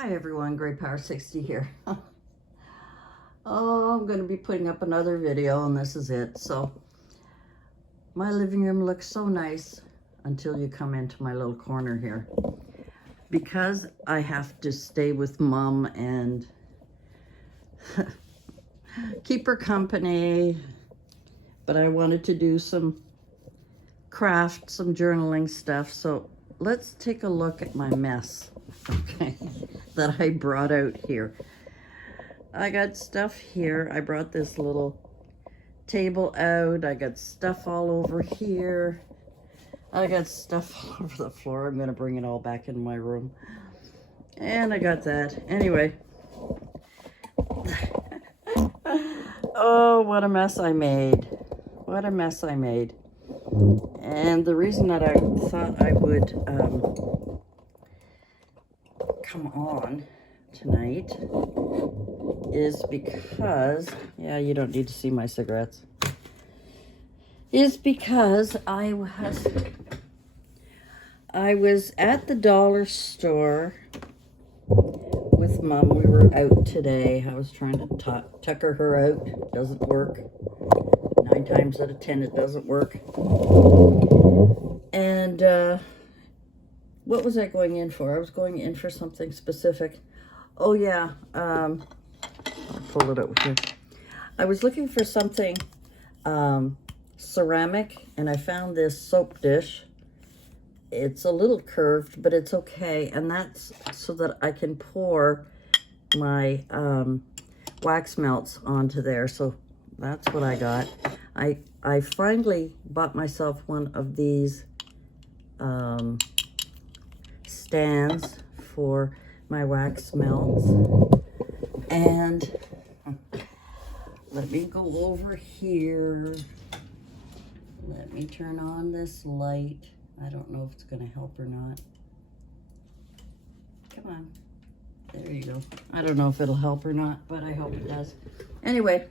Hi everyone, Great Power 60 here. Oh, I'm going to be putting up another video and this is it. So my living room looks so nice until you come into my little corner here. Because I have to stay with Mom and keep her company, but I wanted to do some craft, some journaling stuff. So let's take a look at my mess, okay, that I brought out here. I got stuff here. I brought this little table out. I got stuff all over here. I got stuff all over the floor. I'm going to bring it all back in my room. And I got that. Anyway. Oh, what a mess I made. What a mess I made. And the reason that I thought I would come on tonight is because, yeah, you don't need to see my cigarettes, is because I was at the dollar store with Mom. We were out today. I was trying to tucker her out. Doesn't work. 9 times out of 10 it doesn't work. And what was I going in for? I was going in for something specific. Oh yeah, I'll pull it out here. I was looking for something ceramic, and I found this soap dish. It's a little curved, but it's okay, and that's so that I can pour my wax melts onto there. So that's what I got. I finally bought myself one of these stands for my wax melts, and let me go over here. Let me turn on this light. I don't know if it's going to help or not. Come on. There you go. I don't know if it'll help or not, but I hope it does. Anyway,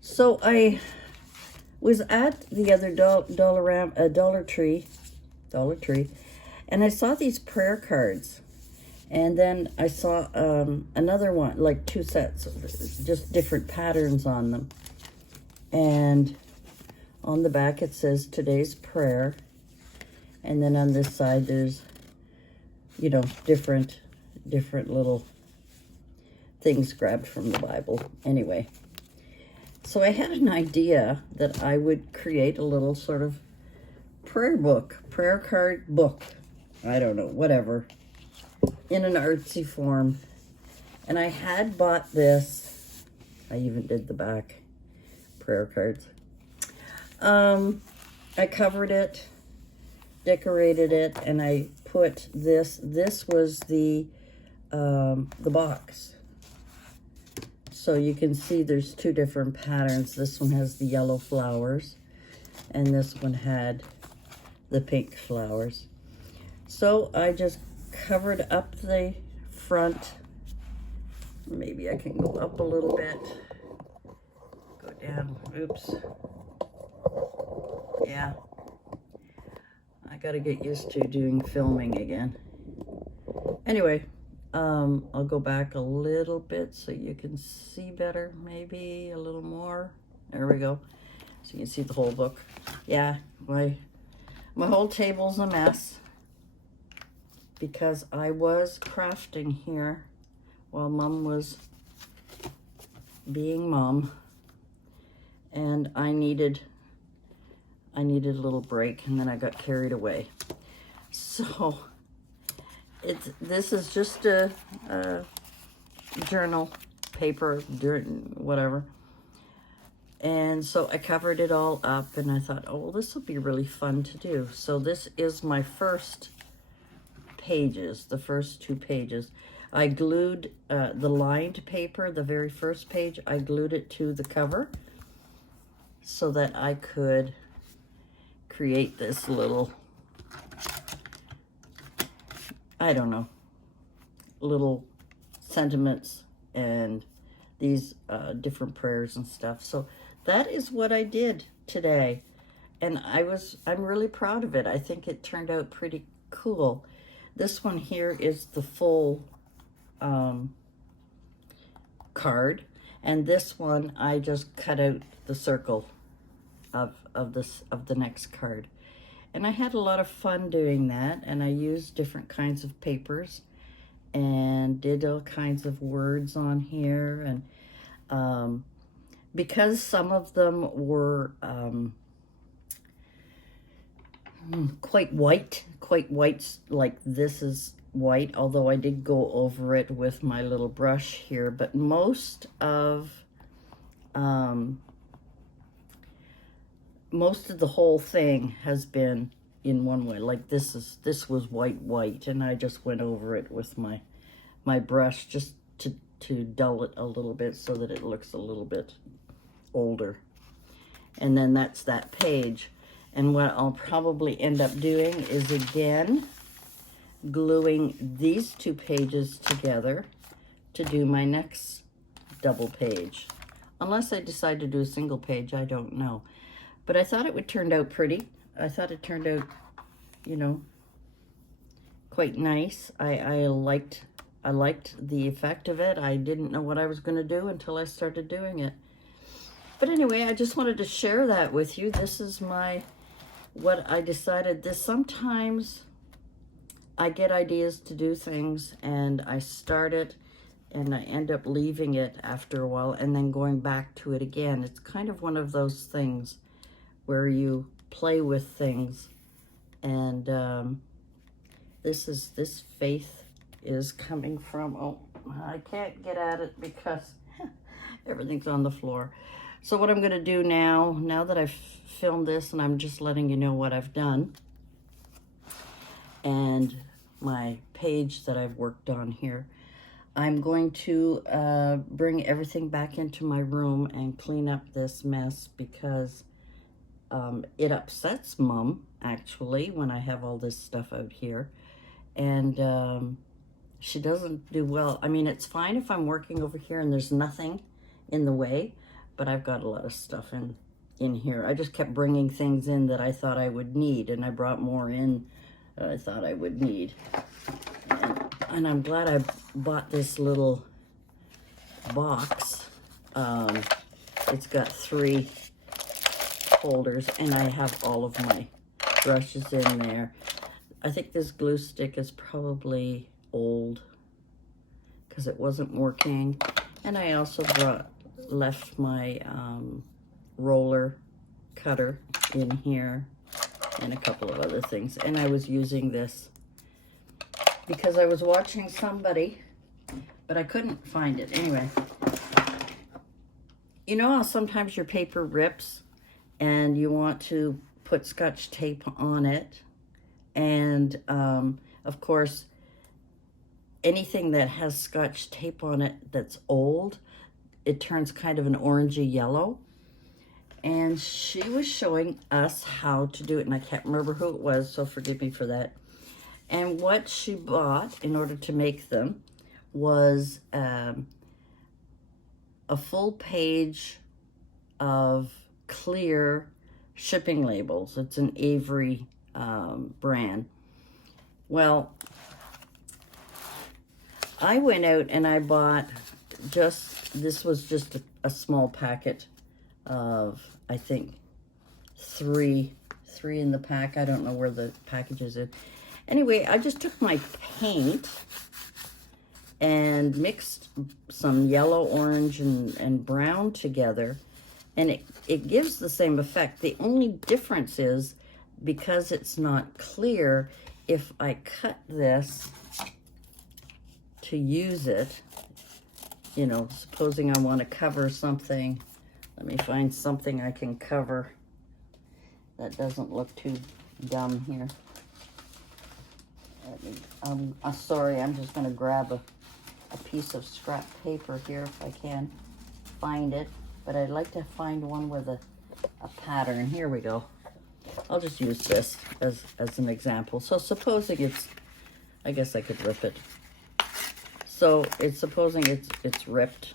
so I was at the other Dollar Tree, and I saw these prayer cards. And then I saw another one, like 2 sets, just different patterns on them. And on the back it says today's prayer. And then on this side there's, you know, different little things grabbed from the Bible. Anyway, so I had an idea that I would create a little sort of prayer card book. I don't know, whatever, in an artsy form. And I had bought this. I even did the back prayer cards. I covered it, decorated it, and I put this. This was the box. So you can see there's 2 different patterns. This one has the yellow flowers, and this one had the pink flowers. So I just covered up the front. Maybe I can go up a little bit. Go down. Oops. Yeah. I gotta get used to doing filming again. Anyway, I'll go back a little bit so you can see better. Maybe a little more. There we go. So you can see the whole book. Yeah, my whole table's a mess, because I was crafting here while Mom was being Mom, and I needed a little break, and then I got carried away. So this is just a journal paper, whatever. And so I covered it all up, and I thought, oh, well, this will be really fun to do. So this is my first pages, the first 2 pages. I glued the lined paper, the very first page, I glued it to the cover so that I could create this little, I don't know, little sentiments and these different prayers and stuff. So that is what I did today, and I'm really proud of it. I think it turned out pretty cool. This one here is the full card, and this one I just cut out the circle of the next card. And I had a lot of fun doing that, and I used different kinds of papers and did all kinds of words on here. And because some of them were quite white, like this is white, although I did go over it with my little brush here, but most of the whole thing has been in one way. Like this was white, and I just went over it with my brush just to dull it a little bit so that it looks a little bit older. And then that's that page. And what I'll probably end up doing is again gluing these two pages together to do my next double page. Unless I decide to do a single page, I don't know. But I thought it would turn out pretty. I thought it turned out, you know, quite nice. I liked the effect of it. I didn't know what I was going to do until I started doing it. But anyway, I just wanted to share that with you. This is what I decided. Sometimes I get ideas to do things and I start it and I end up leaving it after a while and then going back to it again. It's kind of one of those things where you play with things, and this faith is coming from, oh, I can't get at it because everything's on the floor. So what I'm going to do now that I've filmed this and I'm just letting you know what I've done, and my page that I've worked on here, I'm going to bring everything back into my room and clean up this mess because it upsets Mom, actually, when I have all this stuff out here. And she doesn't do well. I mean, it's fine if I'm working over here and there's nothing in the way, but I've got a lot of stuff in here. I just kept bringing things in that I thought I would need, and I brought more in that I thought I would need. And I'm glad I bought this little box. It's got 3 folders, and I have all of my brushes in there. I think this glue stick is probably old because it wasn't working. And I also left my roller cutter in here and a couple of other things. And I was using this because I was watching somebody, but I couldn't find it. Anyway, you know how sometimes your paper rips and you want to put Scotch tape on it, and of course anything that has Scotch tape on it that's old, it turns kind of an orangey yellow. And she was showing us how to do it, and I can't remember who it was, so forgive me for that. And what she bought in order to make them was a full page of clear shipping labels. It's an Avery brand. Well, I went out and I bought this was just a small packet of, I think, three in the pack. I don't know where the package is in. Anyway, I just took my paint and mixed some yellow, orange, and brown together, and it gives the same effect. The only difference is, because it's not clear, if I cut this to use it, you know, supposing I want to cover something, let me find something I can cover that doesn't look too dumb here. Sorry, I'm just going to grab a piece of scrap paper here if I can find it, but I'd like to find one with a pattern. Here we go. I'll just use this as an example. So supposing it's, I guess I could rip it. So it's supposing it's ripped,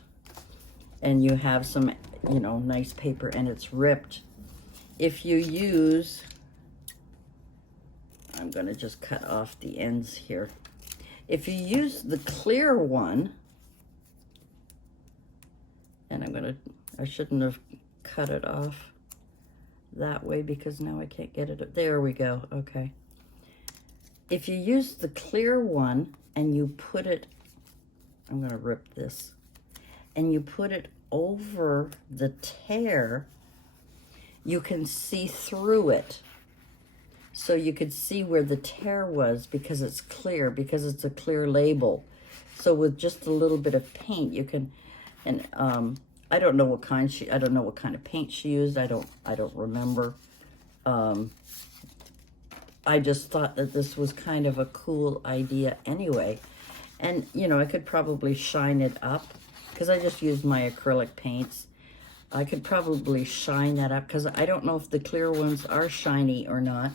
and you have some, you know, nice paper and it's ripped. If you use, I'm going to just cut off the ends here. If you use the clear one, and I shouldn't have cut it off that way because now I can't get it. There we go. Okay. If you use the clear one and you put it, I'm going to rip this, and you put it over the tear, you can see through it. So you could see where the tear was because it's clear, because it's a clear label. So with just a little bit of paint, you can, and I don't know what kind of paint she used. I don't remember. I just thought that this was kind of a cool idea anyway. And, you know, I could probably shine it up because I just used my acrylic paints. I could probably shine that up because I don't know if the clear ones are shiny or not,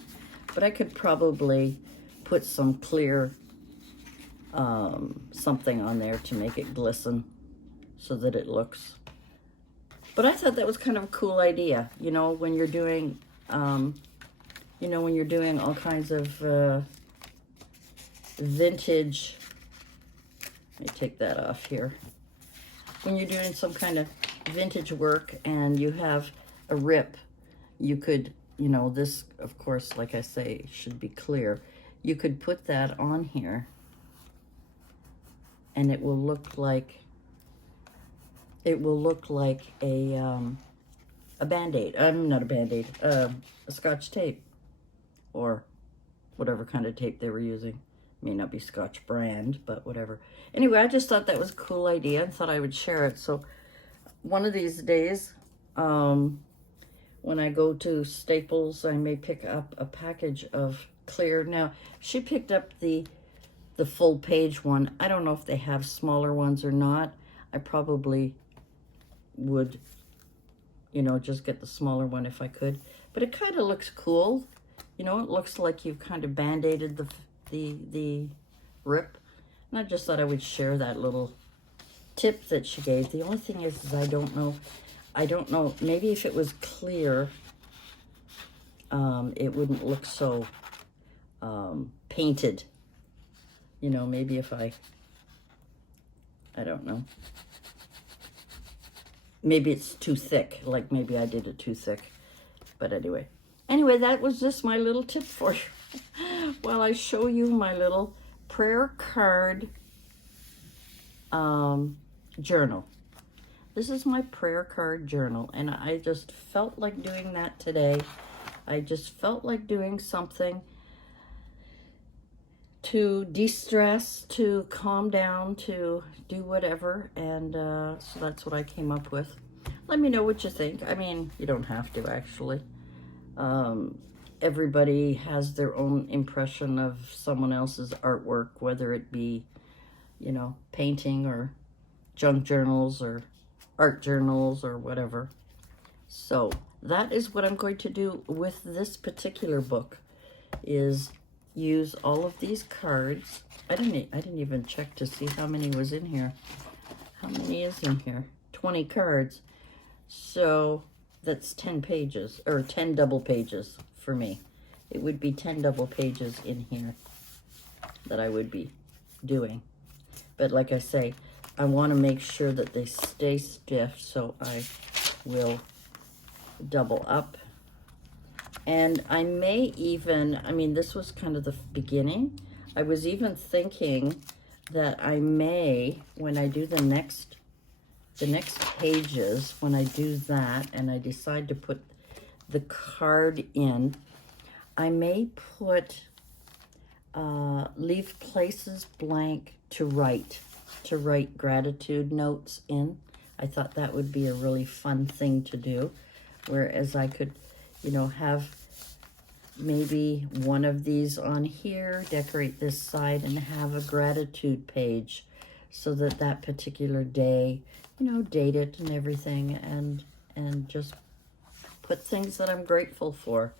but I could probably put some clear something on there to make it glisten so that it looks. But I thought that was kind of a cool idea, you know, when you're doing, when you're doing all kinds of vintage. Let me take that off here. When you're doing some kind of vintage work and you have a rip, you could, you know, this, of course, like I say, should be clear. You could put that on here and it will look like a Band-Aid. Not a Band-Aid, a Scotch tape or whatever kind of tape they were using. May not be Scotch brand, but whatever. Anyway, I just thought that was a cool idea and thought I would share it. So one of these days, when I go to Staples, I may pick up a package of clear. Now, she picked up the full page one. I don't know if they have smaller ones or not. I probably would, you know, just get the smaller one if I could. But it kind of looks cool. You know, it looks like you've kind of band-aided the rip. And I just thought I would share that little tip that she gave. The only thing is I don't know, maybe if it was clear, it wouldn't look so painted. You know, maybe if I don't know. Maybe it's too thick, like maybe I did it too thick. But anyway, that was just my little tip for you. While I show you my little prayer card journal. This is my prayer card journal, and I just felt like doing that today. I just felt like doing something to de-stress, to calm down, to do whatever, and so that's what I came up with. Let me know what you think. I mean, you don't have to, actually. Everybody has their own impression of someone else's artwork, whether it be, you know, painting or junk journals or art journals or whatever. So that is what I'm going to do with this particular book, is use all of these cards. I didn't even check to see how many was in here. How many is in here? 20 cards. So that's 10 pages, or 10 double pages for me. It would be 10 double pages in here that I would be doing. But like I say, I want to make sure that they stay stiff, so I will double up. And I may even, I mean, this was kind of the beginning. I was even thinking that I may, when I do the next pages, when I do that and I decide to put the card in, I may put, leave places blank to write gratitude notes in. I thought that would be a really fun thing to do, whereas I could, you know, have maybe one of these on here, decorate this side, and have a gratitude page so that that particular day, you know, date it and everything, and just put things that I'm grateful for.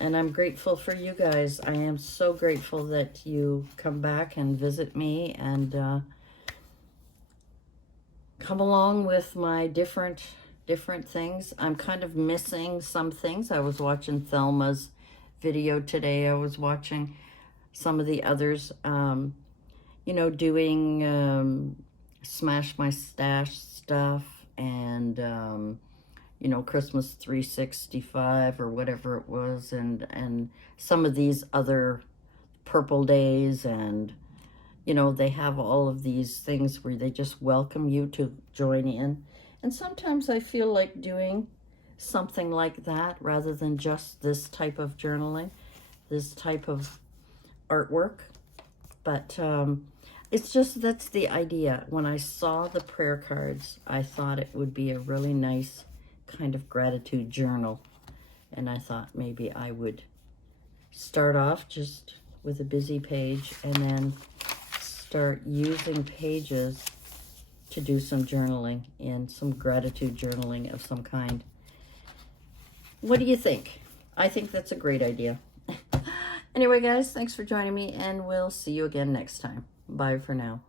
And I'm grateful for you guys. I am so grateful that you come back and visit me and come along with my different things. I'm kind of missing some things. I was watching Thelma's video today. I was watching some of the others. you know, doing Smash My Stash stuff and, you know, Christmas 365 or whatever it was, and some of these other Purple Days, and, you know, they have all of these things where they just welcome you to join in. And sometimes I feel like doing something like that rather than just this type of journaling, this type of artwork. But it's just, that's the idea. When I saw the prayer cards, I thought it would be a really nice kind of gratitude journal. And I thought maybe I would start off just with a busy page and then start using pages to do some journaling and some gratitude journaling of some kind. What do you think? I think that's a great idea. Anyway, guys, thanks for joining me, and we'll see you again next time. Bye for now.